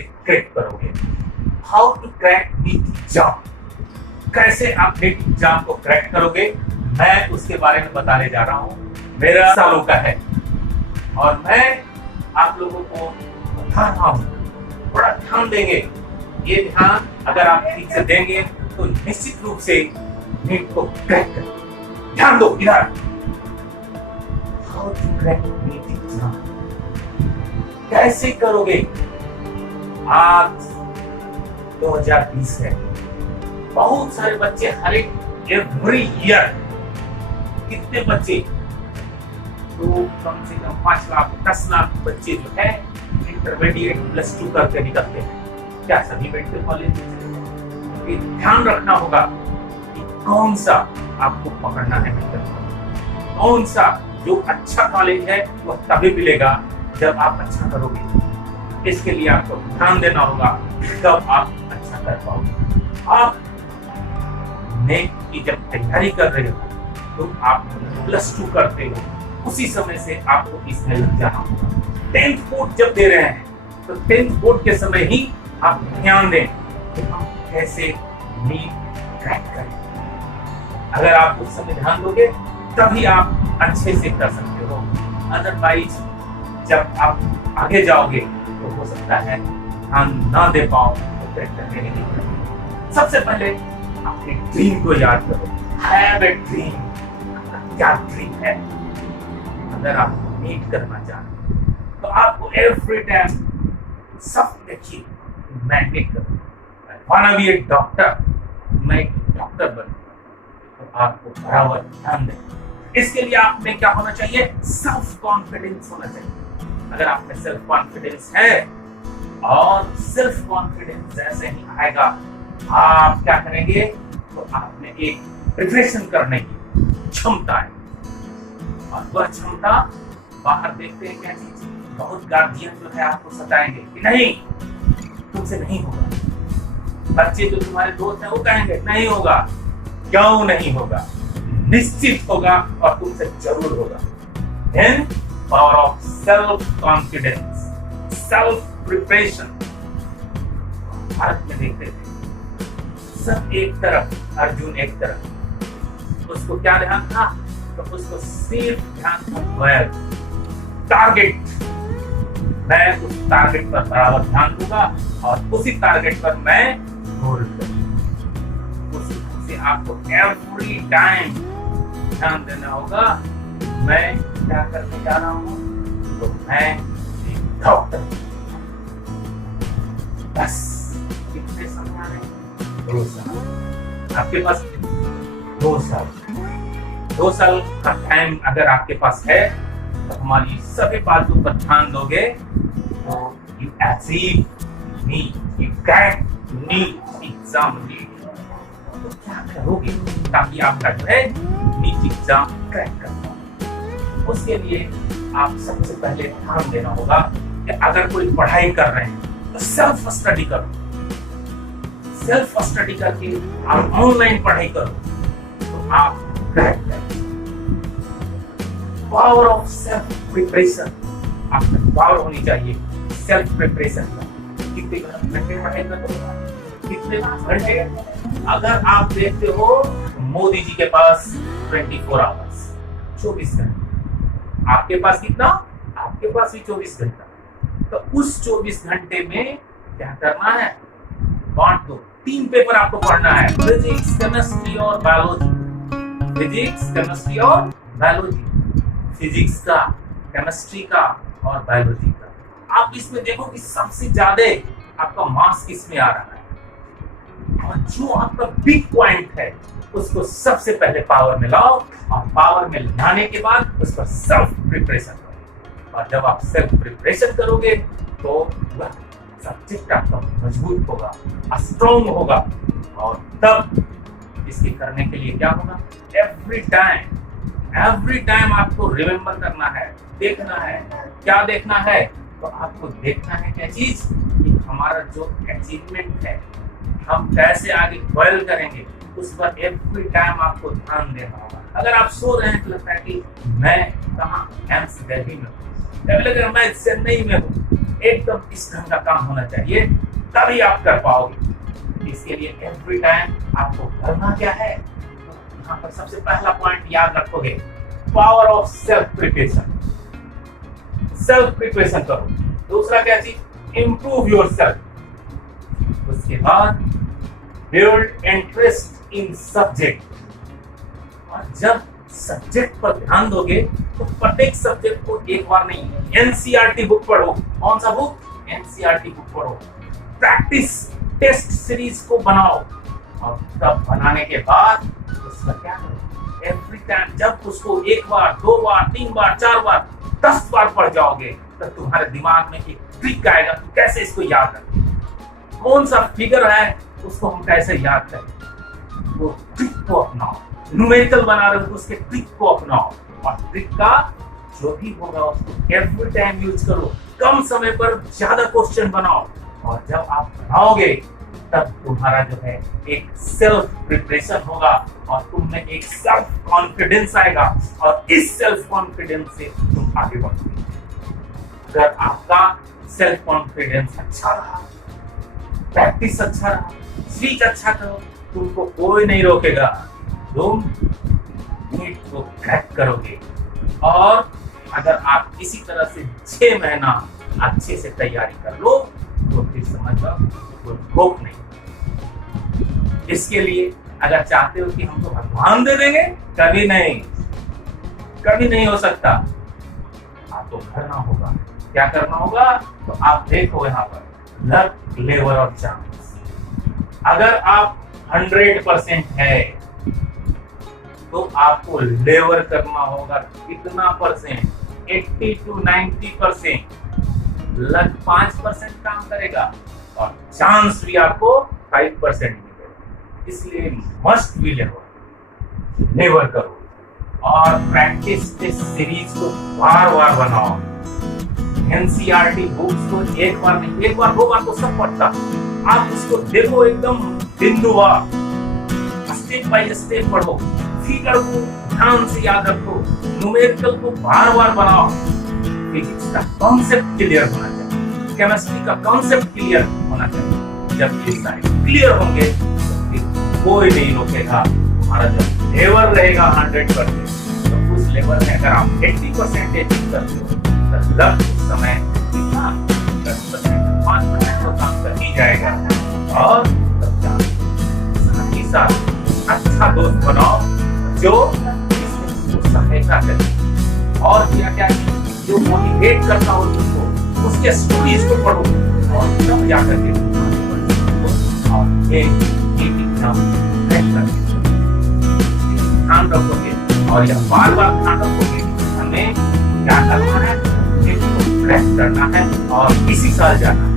कैसे क्रैक करोगे। How to crack NEET exam, कैसे आप नीट एग्जाम को क्रैक करोगे, मैं उसके बारे में बताने जा रहा हूँ। मेरा सालों का है और मैं आप लोगों को बता रहा हूँ, बड़ा ध्यान देंगे। ये ध्यान अगर आप ठीक से देंगे तो निश्चित रूप से नीट को क्रैक करेंगे। ध्यान दो इधर। How to crack NEET exam, कैसे करोगे। आज 2020 है, बहुत सारे बच्चे हर एक एवरी ईयर, कितने बच्चे, तो कम से कम 5 लाख 10 लाख बच्चे जो है इंटरमीडिएट +2 करके निकलते हैं। क्या सभी मेडिकल कॉलेज में ध्यान रखना होगा कि कौन सा आपको पकड़ना है मेडिकल कॉलेज, कौन सा जो अच्छा कॉलेज है वो तभी मिलेगा जब आप अच्छा करोगे। इसके लिए आपको ध्यान देना होगा तब आप अच्छा कर पाओगे। आप नेट की जब तैयारी कर रहे हो तो आप +2 करते हो, उसी समय से आपको इसमें लग जाना होगा। 10th बोर्ड जब दे रहे हैं तो 10th बोर्ड के समय ही आप ध्यान दें कि हम कैसे नीट क्रैक करें। अगर आप उस समय ध्यान दोगे तभी आप अच्छे से कर सकते हो। अदरवाइज जब आप आगे जाओगे तो हो सकता है ध्यान ना दे पाओ तो क्रैक करने नहीं पाओगे। सबसे पहले अपने ड्रीम को याद करो। Have a dream. क्या ड्रीम है? अगर आप नीट करना चाहते हैं तो आपको एवरी टाइम सब देखिए, मैं नीट करूंगा, वाना बी ए डॉक्टर, मैं एक डॉक्टर बनूंगा, तो आपको बराबर ध्यान देना। इसके लिए आप में क्या होना चाहिए? सेल्फ कॉन्फिडेंस होना चाहिए। अगर आप में सेल्फ कॉन्फिडेंस है और सेल्फ कॉन्फिडेंस जैसे ही आएगा आप क्या करेंगे, तो आप में एक प्रिपरेशन करने की क्षमता है। और वह क्षमता बाहर देखते हैं क्या चीज, बहुत गार्जियन जो है आपको सताएंगे कि नहीं तुमसे नहीं होगा। बच्चे जो तुम्हारे दोस्त हैं वो कहेंगे नहीं होगा। क्यों नहीं होगा? निश्चित होगा और तुमसे जरूर होगा। Then power of self confidence, self preparation. Bharat में देखते थे सब एक तरफ, अर्जुन एक तरफ, उसको क्या ध्यान था, तो उसको सिर्फ ध्यान था गोल, टारगेट। मैं उस टारगेट पर बराबर ध्यान दूंगा और उसी टारगेट पर मैं गोल करूंगा। उसी आपको एवरी टाइम ध्यान देना होगा। मैं क्या करने जा रहा हूँ, तो मैं डॉक्टर। बस कितने समय आ रहे हैं? 2 साल। आपके पास 2 साल, 2 साल का टाइम अगर आपके पास है तो हमारी सभी बातों पर ध्यान दोगे तो you achieve NEET, you crack NEET exam. तो क्या करोगे ताकि आपका जो है नीट एग्जाम क्रैक कर पाओ? उसके लिए आप सबसे पहले ध्यान देना होगा कि अगर कोई पढ़ाई कर रहे हैं तो सेल्फ स्टडी करो। सेल्फ स्टडी करके आप ऑनलाइन पढ़ाई करो तो आप क्रैक करेंगे। पावर ऑफ सेल्फ प्रिपरेशन, आपको पावर होनी चाहिए सेल्फ प्रिपरेशन का। कितने घंटे पढ़ाई करते हो? कितने घंटे? अगर आप देखते हो मोदी जी के पास 24 आवर्स, 24 घंटे। आपके पास कितना? आपके पास भी 24 घंटा। तो उस 24 घंटे में क्या करना है? बांट दो। 3 पेपर आपको पढ़ना है, फिजिक्स, केमिस्ट्री और बायोलॉजी। फिजिक्स, केमिस्ट्री और बायोलॉजी। फिजिक्स का, केमिस्ट्री का और बायोलॉजी का। आप इसमें देखो कि सबसे ज्यादा आपका मार्क्स किसमें आ रहा है और जो आपका बिग पॉइंट है उसको सबसे पहले पावर में लाओ और पावर में लाने के बाद उस पर सेल्फ प्रिपरेशन करो। और जब आप सेल्फ प्रिपरेशन करोगे तो वह सब्जेक्ट आपका मजबूत होगा, स्ट्रॉन्ग होगा। और तब इसके करने के लिए क्या होगा? एवरी टाइम आपको रिमेम्बर करना है, देखना है। क्या देखना है? तो आपको देखना है क्या चीज, कि हमारा जो अचीवमेंट है हम कैसे आगे गोल करेंगे, उस पर एवरी टाइम आपको ध्यान देना होगा। अगर आप सो रहे हैं तो लगता है कि मैं कहाँ, एम्स दिल्ली में हूँ, अगर मैं चेन्नई में हूँ, एकदम इस ढंग का काम होना चाहिए, तभी आप कर पाओगे। इसके लिए एवरी टाइम आपको करना क्या है, तो यहाँ पर सबसे पहला पॉइंट याद रखोगे, power of self preparation. Self preparation करो। दूसरा क्या चीज, इंप्रूव योर सेल्फ। उसके बाद बिल्ड इंटरेस्ट इन सब्जेक्ट। और जब सब्जेक्ट पर ध्यान दोगे तो प्रत्येक सब्जेक्ट को एक बार नहीं, एनसीईआरटी बुक पढ़ो। कौन सा बुक, एनसीईआरटी बुक पढ़ो। प्रैक्टिस टेस्ट सीरीज को बनाओ, और तब बनाने के बाद उसका क्या करो, एवरी टाइम जब उसको एक बार, दो बार, तीन बार, चार बार, 10 बार पढ़ जाओगे तो तुम्हारे दिमाग में एक ट्रिक आएगा, कैसे इसको याद रखें, कौन सा फिगर है उसको हम कैसे याद करें। वो ट्रिक को अपनाओ, न्यूमेरिकल बना रहे हो तो उसके ट्रिक को अपनाओ, और ट्रिक का जो भी होगा उसको एवरी टाइम यूज करो। कम समय पर ज्यादा क्वेश्चन बनाओ, और जब आप बनाओगे तब तुम्हारा जो है एक सेल्फ प्रिपरेशन होगा, और तुम में एक सेल्फ कॉन्फिडेंस आएगा, और इस सेल्फ कॉन्फिडेंस से तुम आगे बढ़ोगे। अगर आपका सेल्फ कॉन्फिडेंस अच्छा रहा, प्रैक्टिस अच्छा रहा, स्पीच अच्छा करो, तुमको कोई नहीं रोकेगा, तुम नीट को क्रैक करोगे। और अगर आप इसी तरह से 6 महीना अच्छे से तैयारी कर लो तो फिर समझ लो कोई होप नहीं। इसके लिए अगर चाहते हो कि हमको भगवान दे देंगे, कभी नहीं, कभी नहीं हो सकता। आपको करना होगा, क्या करना होगा, तो आप देखो यहाँ पर लक, लेवर और चांस। अगर आप 100% है तो आपको लेवर करना होगा कितना परसेंट, 80 to 90%। लक 5% काम करेगा, और चांस भी आपको 5% मिलेगा। इसलिए मस्ट बी लेवर करो, और प्रैक्टिस टेस्ट सीरीज को बार बार बनाओ। एनसीईआरटी बुक्स को एक बार नहीं, एक बार दो बार तो सब पढ़ता, आप उसको देखो एकदम बिंदुवार, स्टेप बाय स्टेप पढ़ो, फिगर को ध्यान से याद रखो, न्यूमेरिकल को बार बार बनाओ। फिजिक्स का कॉन्सेप्ट क्लियर होना चाहिए, केमिस्ट्री का कॉन्सेप्ट क्लियर होना चाहिए। जब ये सारे क्लियर होंगे तो फिर कोई नहीं रोकेगा। हमारा जब लेवल रहेगा 100%, तो उस लेवल में अगर आप 80% अचीव करते हो तो लक उस समय कितना 10%, 5% तो काम कर ही जाएगा। और साथ ही साथ अच्छा दोस्त बनाओ जो इसमें सहायता करे, और क्या जो मोटिवेट करता हो तुमको, उसके स्टोरीज को पढ़ो, और तब जाकर के और एग्जाम क्रैक करके ध्यान रखोगे। और यह बार बार ध्यान रखोगे हमें क्या करना है, इसको क्रैक करना है और इसी साल जाना है।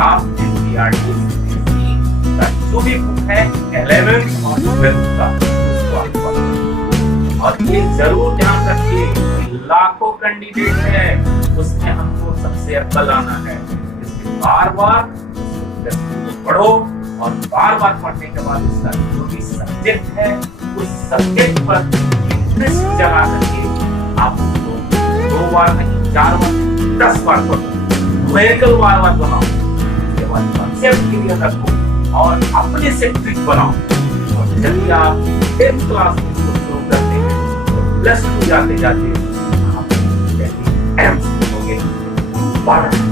आप एनसीईआरटी का जो भी बुक है 11th और 12th का, उसको आप पढ़ो। और ये जरूर ध्यान रखिए, लाखों कैंडिडेट है, उसमें हमको सबसे अव्वल आना है। इसलिए बार बार पढ़ो, और बार बार पढ़ने के बाद उसका जो भी सब्जेक्ट है उस सब्जेक्ट पर इंटरेस्ट जगा करके आप उसको 2 बार नहीं, 4 बार, 10 बार पढ़ो, न्यूमेरिकल बार बार बनाओ। उसके बाद कॉन्सेप्ट क्लियर रखो और अपने से ट्रिक बनाओ। और यदि आप 10th क्लास में इसको शुरू करते हैं तो +2 जाते जाते आप हो गए।